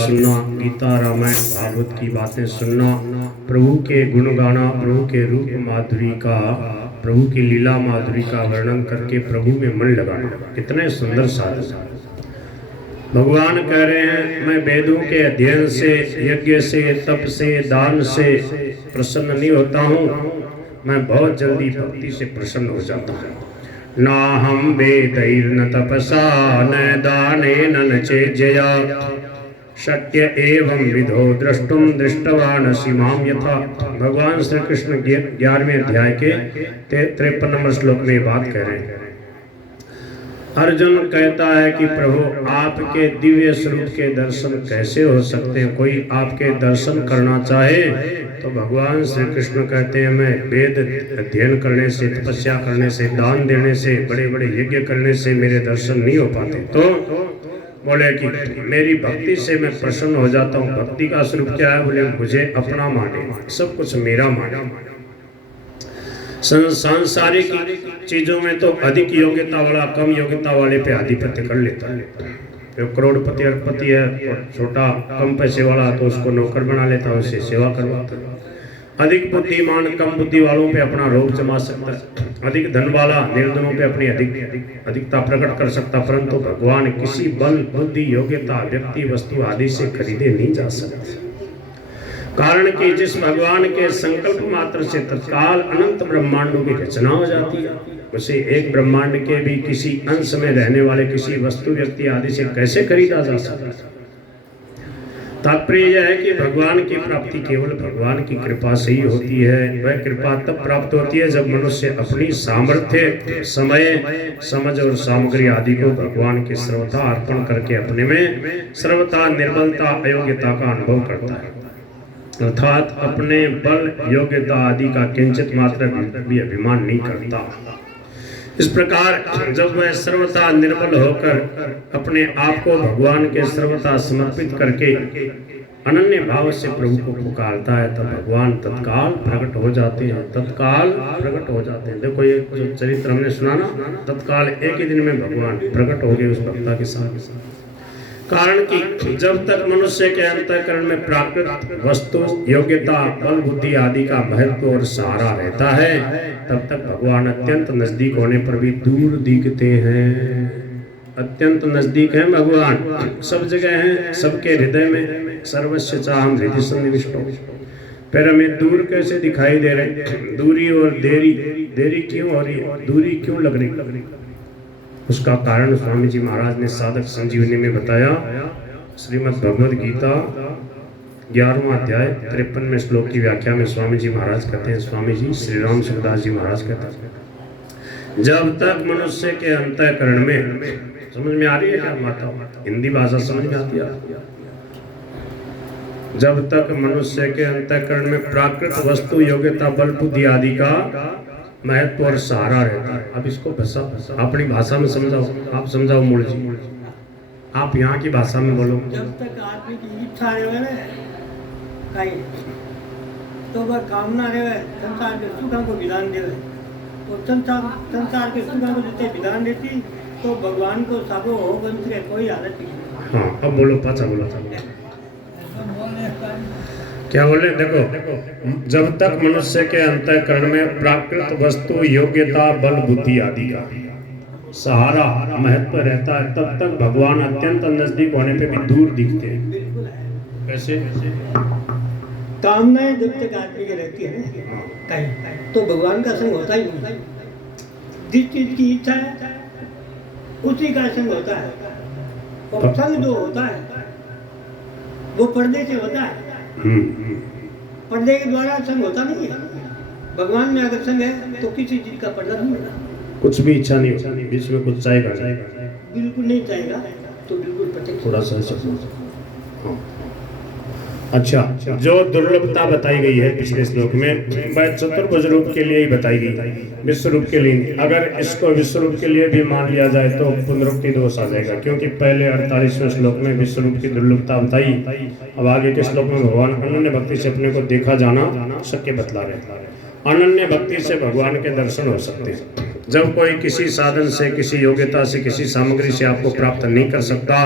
सुनना, गीता रामायण भागवत की बातें सुनना, प्रभु के गुण गाना, प्रभु के रूप माधुरी का, प्रभु की लीला माधुरी का वर्णन करके प्रभु में मन लगाना, कितने सुंदर साधन। भगवान कह रहे हैं मैं वेदों के अध्ययन से, यज्ञ से, तप से, दान से प्रसन्न नहीं होता हूँ, मैं बहुत जल्दी भक्ति से प्रसन्न हो जाता हूँ। ना हम वेदैर्न तपसा न दानेन न चेज्जया शक्य एवं विधो द्रष्टुम दृष्टवान सीमाम यथा। भगवान श्री कृष्ण 11वें अध्याय के 53 नंबर श्लोक में बात कह रहे हैं। अर्जुन कहता है कि प्रभु आपके दिव्य स्वरूप के दर्शन कैसे हो सकते हैं? कोई आपके दर्शन करना चाहे तो भगवान श्री कृष्ण कहते हैं मैं वेद अध्ययन करने से, तपस्या करने से, दान देने से, बड़े बड़े यज्ञ करने से मेरे दर्शन नहीं हो पाते। तो बोले कि मेरी भक्ति से मैं प्रसन्न हो जाता हूँ। भक्ति का स्वरूप क्या है? बोले मुझे अपना माने, सब कुछ मेरा माने। सांसारिक चीजों में तो अधिक योग्यता वाला कम योग्यता वाले पे आधिपत्य कर लेता है। जो करोड़पति अरबपति है और छोटा कम पैसे वाला तो उसको नौकर बना लेता है, उससे सेवा करवाता है। अधिक बुद्धिमान कम बुद्धि वालों पे अपना रोब जमा सकता है, अधिक धन वाला निर्धनों पे अपनी अधिकता प्रकट कर सकता, परंतु भगवान किसी बल बुद्धि योग्यता व्यक्ति वस्तु आदि से खरीदे नहीं जा सकते। कारण कि जिस भगवान के संकल्प मात्र से तत्काल अनंत ब्रह्मांडों की रचना हो जाती है, उसे एक ब्रह्मांड के भी किसी अंश में रहने वाले किसी वस्तु व्यक्ति आदि से कैसे खरीदा जा सकता है? तात्पर्य यह है कि भगवान की प्राप्ति केवल भगवान की कृपा से ही होती है। वह कृपा तब प्राप्त होती है जब मनुष्य अपनी सामर्थ्य, समय, समझ और सामग्री आदि को भगवान के सर्वथा अर्पण करके अपने में सर्वथा निर्बलता अयोग्यता का अनुभव करता है, अर्थात अपने बल योग्यता आदि का किंचित मात्र भी अभिमान नहीं करता। इस प्रकार जब वह सर्वथा निर्बल होकर अपने आप को भगवान के सर्वथा समर्पित करके अनन्य भाव से प्रभु को पुकारता है तब भगवान तत्काल प्रकट हो जाते हैं, तत्काल प्रकट हो जाते हैं। देखो ये जो चरित्र हमने सुना ना, तत्काल एक ही दिन में भगवान प्रकट हो गए उस भक्ता के साथ। कारण कि जब तक मनुष्य के अंतःकरण में प्राकृत वस्तु, योग्यता, बल बुद्धि आदि का महत्व और सहारा रहता है तब तक भगवान अत्यंत नजदीक होने पर भी दूर दिखते हैं। अत्यंत नजदीक है भगवान, सब जगह हैं, सबके हृदय में। सर्वस्य चाहम हृदय सन्निविष्टो। फिर हमें दूर कैसे दिखाई दे रहे? दूरी और देरी क्यों हो रही है? दूरी क्यों लग रही? उसका कारण स्वामी जी महाराज ने साधक संजीवनी में बताया। श्रीमद् भगवद गीता 11वां अध्याय 53वें श्लोक की व्याख्या में स्वामी जी महाराज कहते हैं, स्वामी जी श्री राम सुखदास जी महाराज कहते हैं, जब तक मनुष्य के अंतःकरण में, समझ में आ रही है क्या माता? हिंदी भाषा समझ में आती है? जब तक मनुष्य के अंतःकरण में प्राकृत वस्तु, योग्यता, बल बुद्धि आदि का महत्व और सहारा रहता है। अब इसको अपनी भाषा में समझाओ, आप समझाओ मूल जी, आप यहाँ की भाषा में बोलो। जब तक आदमी की इच्छा रहे कहीं तो वह कामना रहे संसार के सुखों को विधान दे, और संसार के सुखों को जितने विधान देती तो भगवान को सबो हो बंद के कोई हालत नहीं। हाँ अब बोलो, पाचा बोलो क्या बोले? देखो जब तक मनुष्य के अंतःकरण में प्राकृत वस्तु, योग्यता, बल बुद्धि आदि का सहारा महत्व रहता है तब तक भगवान अत्यंत नजदीक होने पे भी दूर दिखते हैं। कैसे? कामनाएं जब तक आदमी के रहती है कहीं तो भगवान का संग होता ही नहीं। जिस चीज की इच्छा है उसी का संग होता है, और संग जो होता है वो पर्दे से होता है। पर्दे के द्वारा संग होता नहीं है। भगवान में अगर संग है तो किसी चीज का पर्दा नहीं होता, कुछ भी इच्छा नहीं होती, बीच में कुछ चाहेगा बिल्कुल नहीं चाहेगा तो बिल्कुल प्रत्यक्ष। थोड़ा सा अच्छा, जो दुर्लभता बताई गई है पिछले श्लोक में वह चतुर्भुज रूप के लिए ही बताई गई, विश्व रूप के लिए। अगर इसको विश्व रूप के लिए भी मान लिया जाए तो पुनरुक्ति दोष आ जाएगा, क्योंकि पहले 48वें श्लोक में विश्व रूप की दुर्लभता बताई। अब आगे के श्लोक में भगवान अनन्य भक्ति से अपने को देखा जाना शक्य बतला रहे। अनन्य भक्ति से भगवान के दर्शन हो सकते हैं। जब कोई किसी साधन से, किसी योग्यता से, किसी सामग्री से आपको प्राप्त नहीं कर सकता,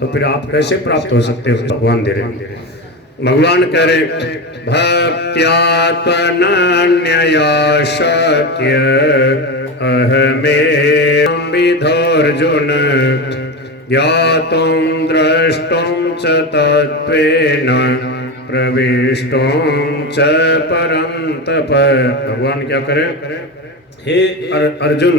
तो फिर आप कैसे प्राप्त हो सकते हो? भगवान दे रहे हैं। भगवान कह रहे भक्त्या त्वनन्यया शक्य अहमें विधोर्जुन ज्ञातुं द्रष्टुं च तत्त्वेन प्रविष्टुं च परन्तप। भगवान क्या करें? हे अर्जुन,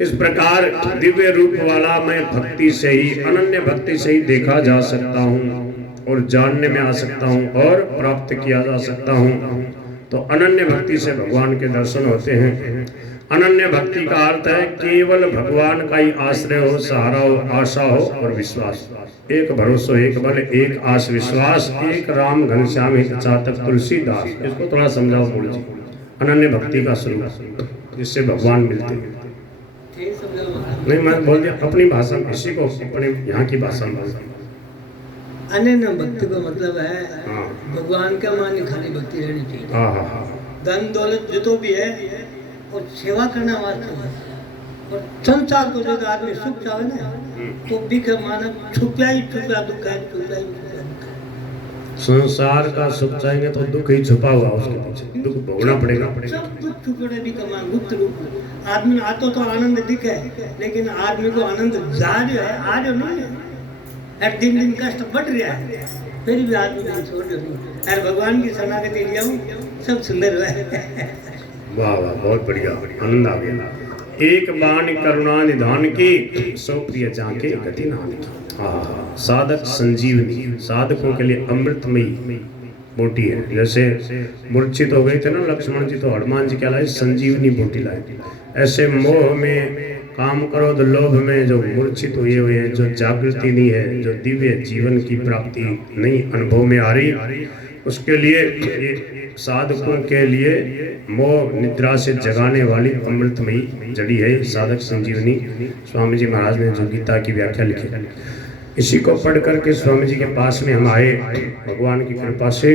इस प्रकार दिव्य रूप वाला मैं भक्ति से ही, अनन्य भक्ति से ही देखा जा सकता हूँ और जानने में आ सकता हूँ और प्राप्त किया जा सकता हूँ। तो अनन्य भक्ति से भगवान के दर्शन होते हैं। अनन्य भक्ति का अर्थ है केवल भगवान का ही आश्रय हो, सहारा हो, आशा हो और विश्वास। एक भरोसा, एक बल, एक आस विश्वास, एक राम घनश्याम हित चातक तुलसीदास। इसको थोड़ा समझाओ मूल जी। अनन्य भक्ति का स्वरूप जिससे भगवान मिलते हैं। नहीं, मैं बोल दिया अपनी भाषा में, किसी को अपने यहाँ की भाषा में। अनन्य भक्ति का मतलब है भगवान का मान खाली भक्ति रहनी चाहिए। धन दौलत जो भी है और सेवा करना वास्ते है। और संसार को जो आदमी सुख चाहे ना, तो बिख मानव छुपा ही छुपा दुख है, छुपा ही छुपा दुख है। संसार का सुख चाहेंगे तो दुख ही छुपा हुआ, उसके पीछे दुख भोगना पड़ेगा। सब दुख छुपे भी कमान गुप्त रूप। आदमी आतो तो आनंद दिखे, लेकिन आदमी को आनंद जा रहा है, आ रहा नहीं है। हर दिन दिन कष्ट बढ़ रहा है, फिर भी आदमी को छोड़ रहे। और भगवान की शरणागति लिया सब सुंदर है। वाह वाह, बहुत बढ़िया, आनंद आ गया। एक बाण करुणा निधान की, सौ प्रिय जाके गति नान की। साधक संजीवनी, साधकों के लिए अमृतमयी बूटी है। जैसे मूर्छित हो गए थे ना लक्ष्मण जी, तो हनुमान जी क्या लाए? संजीवनी बूटी लाए। ऐसे मोह में, काम क्रोध लोभ में जो मूर्छित हुए हुए हैं, जो जागृति नहीं है, जो दिव्य जीवन की प्राप्ति नहीं अनुभव में आ रही, उसके लिए ये साधकों के लिए मोह निद्रा से जगाने वाली अमृतमयी जड़ी है साधक संजीवनी। स्वामी जी महाराज ने जो गीता की व्याख्या लिखी, इसी को पढ़ करके स्वामी जी के पास में हम आए भगवान की कृपा से।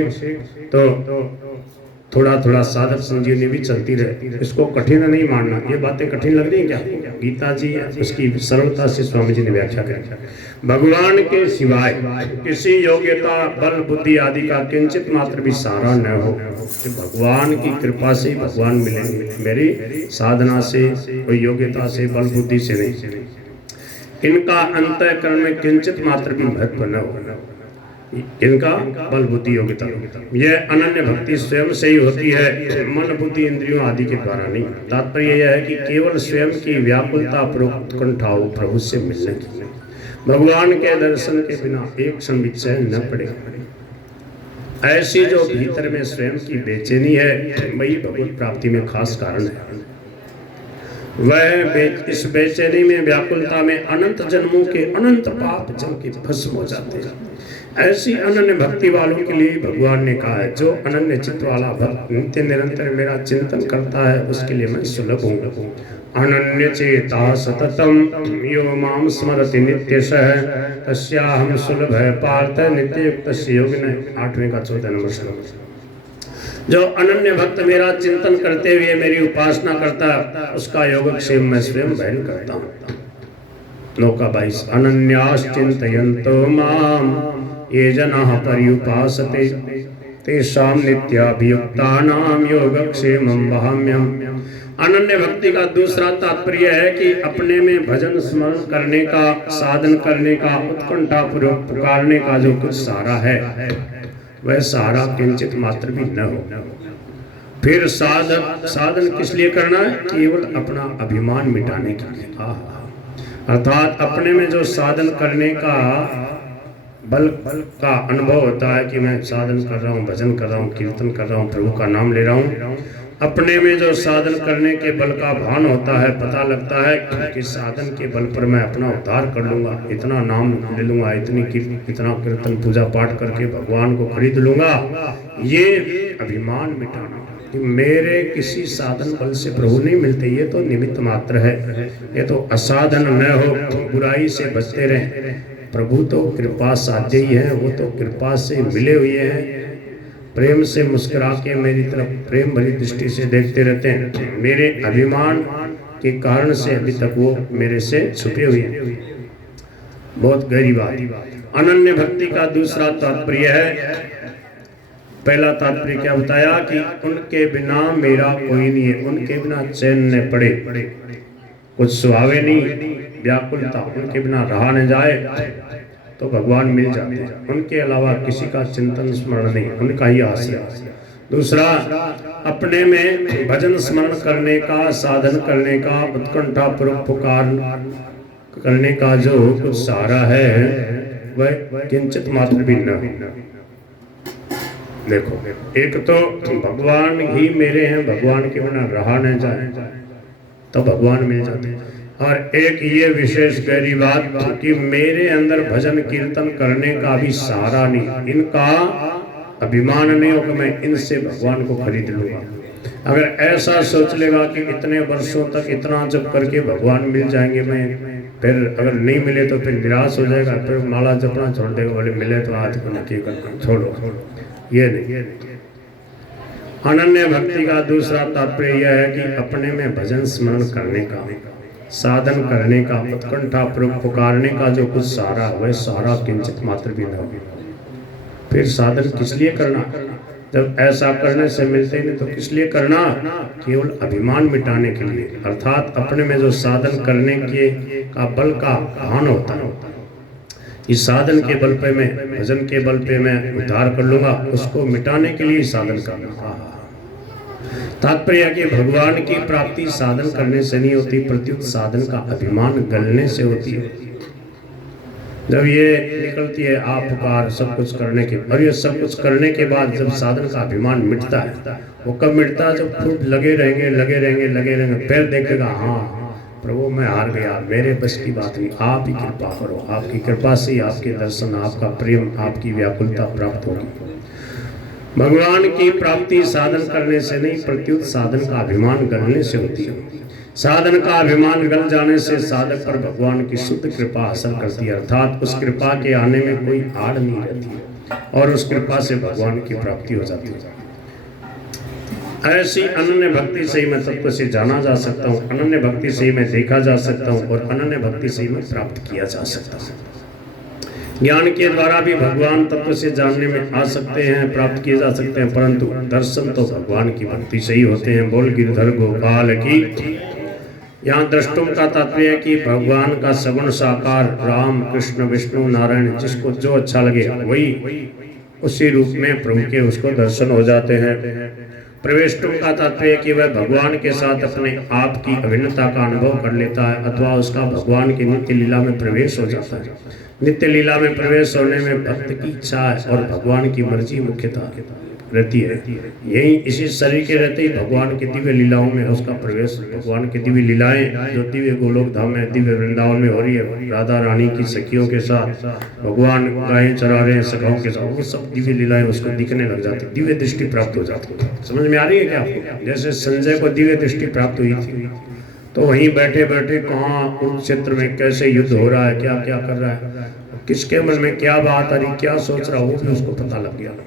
तो थोड़ा थोड़ा साधक संजीवनी भी चलती रहे। इसको कठिन नहीं मानना। ये बातें कठिन लग रही है क्या? गीता जी उसकी सरलता से स्वामी जी ने व्याख्या करी। भगवान के सिवाय किसी योग्यता, बल, बुद्धि आदि का किंचित मात्र भी सहारा न हो। भगवान की कृपा से भगवान मिलेंगे, मेरी साधना से, कोई योग्यता से, बल बुद्धि से नहीं। इनका अंतःकरण में किंचित मात्र भी महत्व न हो। इनका बल बुद्धि योग्यता, यह अनन्य भक्ति स्वयं से ही होती है, मन बुद्धि इंद्रियों आदि के द्वारा नहीं। तात्पर्य यह है कि केवल स्वयं की व्याकुलता उत्कंठा हो प्रभु से मिलने की। भगवान के दर्शन के बिना एक क्षण भी चैन न पड़ेगा। ऐसी जो भीतर में स्वयं की बेचैनी है, वही भगवत प्राप्ति में खास कारण है। वह इस बेचैनी में, व्याकुलता में अनंत जन्मों के अनंत पाप जम के भस्म हो जाते हैं। ऐसी अनन्य भक्ति वालों के लिए भगवान ने कहा है, जो अनन्य चित्त वाला भक्त नित्य निरंतर मेरा चिंतन करता है, उसके लिए मैं सुलभ हूँ। अनन्य चेता सततम यो माम स्मरति नित्यशः तस्याहं सुलभ है पार्थ नित्ययुक्तस्य योगिनः। 8वें का 14 नंबर श्लोक। जो अनन्य भक्त मेरा चिंतन करते हुए मेरी उपासना करता है, उसका योगक्षेम मैं स्वयं बहन करता हूँ। नौका 22। अनन्याश्चिन्तयन्तो माम ये जनाः पर्युपासते तेषां नित्याभियुक्तानां योगक्षेमं वहाम्यहम्। अनन्य भक्ति का दूसरा तात्पर्य है कि अपने में भजन स्मरण करने का, साधन करने का, उत्कंठा पूर्वक पुकारने का जो कुछ सहारा है, वह सहारा किंचित मात्र भी न हो। फिर साधन किस लिए करना है? केवल अपना अभिमान मिटाने के लिए। अर्थात अपने में जो साधन करने का बल का अनुभव होता है कि मैं साधन कर रहा हूँ, भजन कर रहा हूँ, कीर्तन कर रहा हूँ, प्रभु का नाम ले रहा हूँ, अपने में जो साधन करने के बल का भान होता है, पता लगता है कि साधन के बल पर मैं अपना उद्धार कर लूँगा, इतना नाम ले लूँगा, इतना कीर्तन पूजा पाठ करके भगवान को खरीद लूँगा। ये अभिमान मिटाना कि मेरे किसी साधन बल से प्रभु नहीं मिलते, ये तो निमित्त मात्र है, ये तो असाधन न हो, बुराई से बचते रहें। प्रभु तो कृपा साध्य ही है, वो तो कृपा से मिले हुए हैं, प्रेम से मुस्कुरा के मेरी तरफ प्रेम भरी दृष्टि से देखते रहते हैं। मेरे अभिमान के कारण से अभी तक वो मेरे से छुपे हुए हैं। बहुत गहरी बात। अनन्य भक्ति का दूसरा तात्पर्य है, पहला तात्पर्य क्या बताया कि उनके बिना मेरा कोई नहीं है, उनके बिना चैन न पड़े, कुछ सुहावे नहीं, व्याकुलता, उनके बिना रहा न जाए तो भगवान मिल जाते हैं। उनके अलावा किसी का चिंतन स्मरण नहीं, उनका ही आश्रय। दूसरा, अपने में भजन स्मरण करने का, साधन करने का, उत्कंठा पूर्वक पुकार करने का जो कुछ सहारा है वह किंचित मात्र भी न हो। देखो, एक तो भगवान ही मेरे हैं, भगवान के बिना रहा न जाए तो भगवान मिल जाते हैं। और एक ये विशेष गहरी बात कि मेरे अंदर भजन कीर्तन करने का भी सहारा नहीं, इनका अभिमान नहीं हो कि मैं इनसे भगवान को खरीद लूंगा। अगर ऐसा सोच लेगा कि इतने वर्षों तक इतना जप करके भगवान मिल जाएंगे, मैं फिर अगर नहीं मिले तो फिर निराश हो जाएगा, फिर माला जपना छोड़ देगा, बोले मिले तो आज को नक्की करना, छोड़ो। ये नहीं। अनन्य भक्ति का दूसरा तात्पर्य यह है कि अपने में भजन स्मरण करने का, साधन करने का, उत्कंठा पूर्वक पुकारने का जो कुछ सहारा, वह सहारा किंचित मात्र भी न हो। फिर साधन किस लिए करना? जब ऐसा करने से मिलते नहीं तो किस लिए करना? केवल अभिमान मिटाने के लिए, अर्थात अपने में जो साधन करने के का बल का भान होता है, इस साधन के बल पे मैं, भजन के बल पे मैं उद्धार कर लूंगा, उसको मिटाने के लिए साधन करना। तात्पर्य कि भगवान की प्राप्ति साधन करने से नहीं होती, प्रत्युत साधन का अभिमान गलने से होती है। जब ये निकलती है आप पुकार सब कुछ करने के, और ये सब कुछ करने के बाद जब साधन का अभिमान मिटता है, वो कब मिटता है? जब खूब लगे रहेंगे, फिर देखेगा हाँ प्रभु मैं हार गया, मेरे बस की बात नहीं, आप ही कृपा करो, आपकी कृपा से ही आपके दर्शन, आपका प्रेम, आपकी व्याकुलता प्राप्त होगी। भगवान की प्राप्ति साधन करने से नहीं, प्रत्युत साधन का अभिमान गलने से होती है। साधन का अभिमान गल जाने से साधक पर भगवान की शुद्ध कृपा हासिल करती है, अर्थात उस कृपा के आने में कोई आड़ नहीं रहती और उस कृपा से भगवान की प्राप्ति हो जाती है। ऐसी अनन्य भक्ति से ही मैं तत्व से जाना जा सकता हूँ, अनन्य भक्ति से ही मैं देखा जा सकता हूँ और अनन्य भक्ति से ही मैं प्राप्त किया जा सकता हूँ। ज्ञान के द्वारा भी भगवान तत्व से जानने में आ सकते हैं, प्राप्त किए जा सकते हैं, परंतु दर्शन तो भगवान की भक्ति से ही होते हैं। बोल गिरधर गोपाल की। यहाँ द्रष्टुम का तात्पर्य है कि भगवान का सगुण साकार राम कृष्ण विष्णु नारायण, जिसको जो अच्छा लगे वही उसी रूप में प्रभु के उसको दर्शन हो जाते हैं। प्रवेष्टुम का तात्पर्य कि वह भगवान के साथ अपने आप की अभिन्नता का अनुभव कर लेता है अथवा उसका भगवान की नित्य लीला में प्रवेश हो जाता है। नित्य लीला में प्रवेश होने में भक्त की इच्छा और भगवान की मर्जी मुख्यतः रहती है। यही इसी शरीर के रहते ही भगवान की दिव्य लीलाओं में उसका प्रवेश, भगवान की दिव्य लीलाएं जो दिव्य गोलोक धाम में, दिव्य वृंदावन में हो रही है, राधा रानी की सखियों के साथ भगवान गायें चरा रहे हैं सखाओं के साथ, वो सब दिव्य लीलाएं उसको दिखने लग जाती, दिव्य दृष्टि प्राप्त हो जाती है। समझ में आ रही है क्या आपको? जैसे संजय को दिव्य दृष्टि प्राप्त हुई थी, तो वहीं बैठे बैठे कहाँ उस क्षेत्र में कैसे युद्ध हो रहा है, क्या क्या कर रहा है, किसके मन में क्या बात आ रही, क्या सोच रहा, वो भी उसको पता लग गया।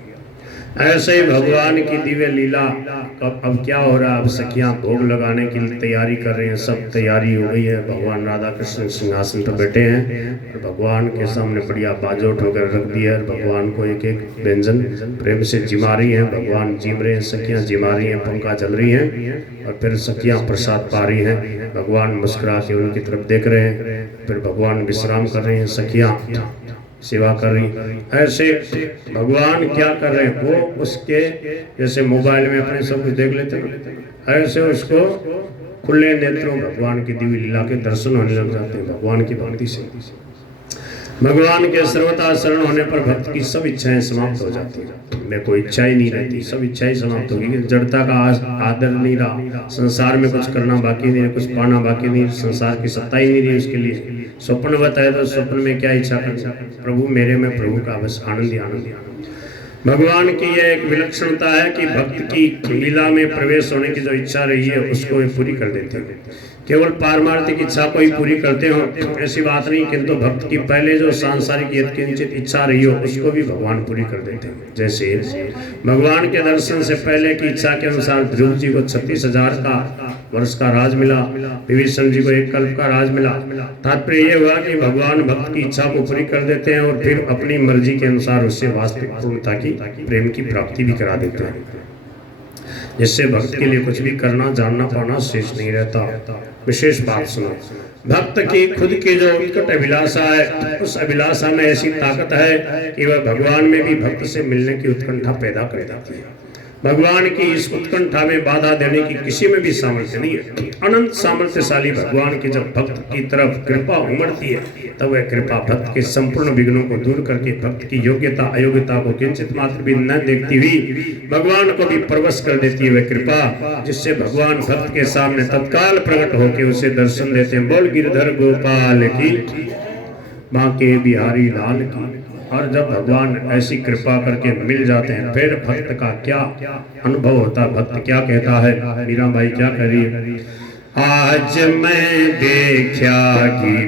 ऐसे ही भगवान की दिव्य लीला अब क्या हो रहा है, अब सखियां भोग लगाने की तैयारी कर रही हैं, सब तैयारी हो गई है। भगवान राधा कृष्ण सिंहासन पर बैठे हैं और भगवान के सामने बढ़िया बाजोट वगैरह रख दिया है, भगवान को एक एक व्यंजन प्रेम से जिमा रही हैं, भगवान जिम रहे हैं, सखियां जिमा रही हैं, पंखा चल रही हैं और फिर सखियां प्रसाद पा रही हैं, भगवान मुस्कुरा के उनकी तरफ देख रहे हैं, फिर भगवान विश्राम कर रहे हैं, सखियां सेवा कर रही। ऐसे भगवान क्या कर रहे हैं, वो उसके जैसे मोबाइल में अपने सब कुछ देख लेते हैं, ऐसे उसको खुले नेत्रों भगवान की दिव्य लीला के दर्शन होने लग जाते हैं भगवान की भक्ति से। भगवान के सर्वथा शरण होने पर भक्त की सब इच्छाएं समाप्त हो जाती है, में कोई इच्छा ही नहीं रहती, सब इच्छाएं समाप्त होगी। जड़ता का आदर नहीं रहा, संसार में कुछ करना बाकी नहीं, कुछ पाना बाकी नहीं, संसार की सत्ता ही नहीं रही उसके लिए। स्वप्न बताए तो स्वप्न में क्या इच्छा करना, प्रभु मेरे में प्रभु का बस आनंद ही आनंद। भगवान की यह एक विलक्षणता है कि भक्त की लीला में प्रवेश होने की जो इच्छा रही है उसको वे पूरी कर देते हैं। केवल पारमार्थिक इच्छा को ही पूरी करते हो ऐसी बात नहीं, किंतु भक्त की पहले जो सांसारिक यत्किंचित इच्छा रही हो उसको भी भगवान पूरी कर देते हैं। जैसे भगवान के दर्शन से पहले की इच्छा के अनुसार ध्रुव जी को 36,000 का वर्ष का राज मिला, विभीषण जी को 1 कल्प का राज मिला। तात्पर्य ये हुआ कि भगवान भक्त की इच्छा को पूरी कर देते हैं और फिर अपनी मर्जी के अनुसार उससे वास्तविक पूर्णता की प्रेम की प्राप्ति भी करा देते हैं, जिससे भक्त के लिए कुछ भी करना जानना पाना शेष नहीं रहता। विशेष बात सुनो, भक्त की खुद की जो उत्कट अभिलाषा है, उस अभिलाषा में ऐसी ताकत है कि वह भगवान में भी भक्त से मिलने की उत्कंठा पैदा कर देती है। भगवान की इस उत्कंठा में बाधा देने की किसी में भी सामर्थ्य नहीं है। अनंत सामर्थ्यशाली भगवान की जब भक्त की तरफ कृपा उमड़ती है तब वह कृपा भक्त के संपूर्ण विघ्नों को दूर करके भक्त की योग्यता अयोग्यता को किंचित मात्र भी न देखती हुई भगवान को भी परवश कर देती है। वह कृपा जिससे भगवान भक्त के सामने तत्काल प्रकट होकर उसे दर्शन देते हैं। बोल गिरधर गोपाल की, बांके बिहारी लाल की। और जब भगवान ऐसी कृपा करके मिल जाते हैं फिर भक्त का क्या अनुभव होता है, भक्त क्या कहता है, मीरा बाई क्या कह रही है, आज मैं देखा गिर